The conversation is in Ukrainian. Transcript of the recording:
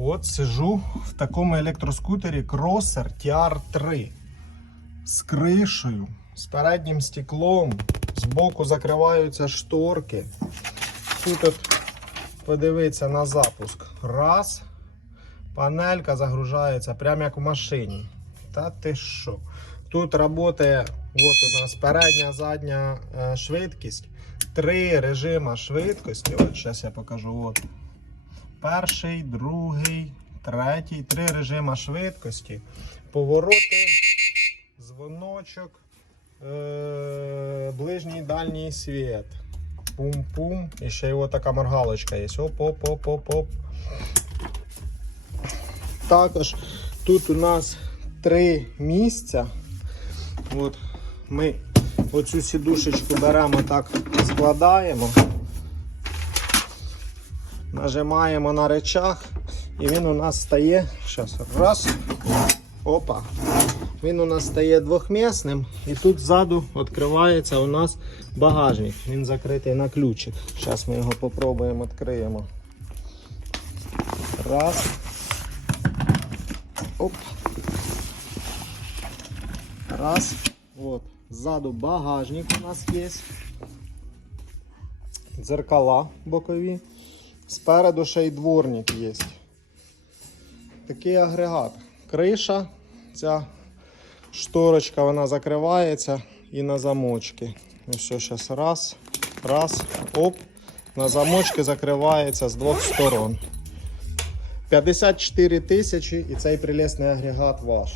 От сижу в такому електроскутері Crosser TR3 з кришею, з переднім стеклом, збоку закриваються шторки. Тут от подивитися на запуск. Раз. Панелька загружається прямо як в машині. Та ти що? Тут працює от у нас передня, задня е, швидкість. Три режима швидкості. От зараз я покажу. От. Перший, другий, третій. Три режима швидкості. Повороти, дзвоночок, е- ближній дальній світ. Пум-пум. І ще його така моргалочка є. Оп-оп-оп-оп-оп. Також тут у нас три місця. От ми оцю сідушечку беремо так, складаємо, нажимаємо на речах, і він у нас стає. Зараз, раз. Опа. Він у нас стає двохмісним і тут ззаду відкривається у нас багажник. Він закритий на ключик. Зараз ми його попробуємо відкриємо. Раз. Оп. Раз. Вот. Ззаду багажник у нас є. Дзеркала бокові. Спереду ще й дворник є. Такий агрегат. Криша. Ця шторочка вона закривається і на замочки. Все, зараз раз, раз, оп. На замочки закривається з двох сторон. 54 тисячі і цей прелесний агрегат ваш.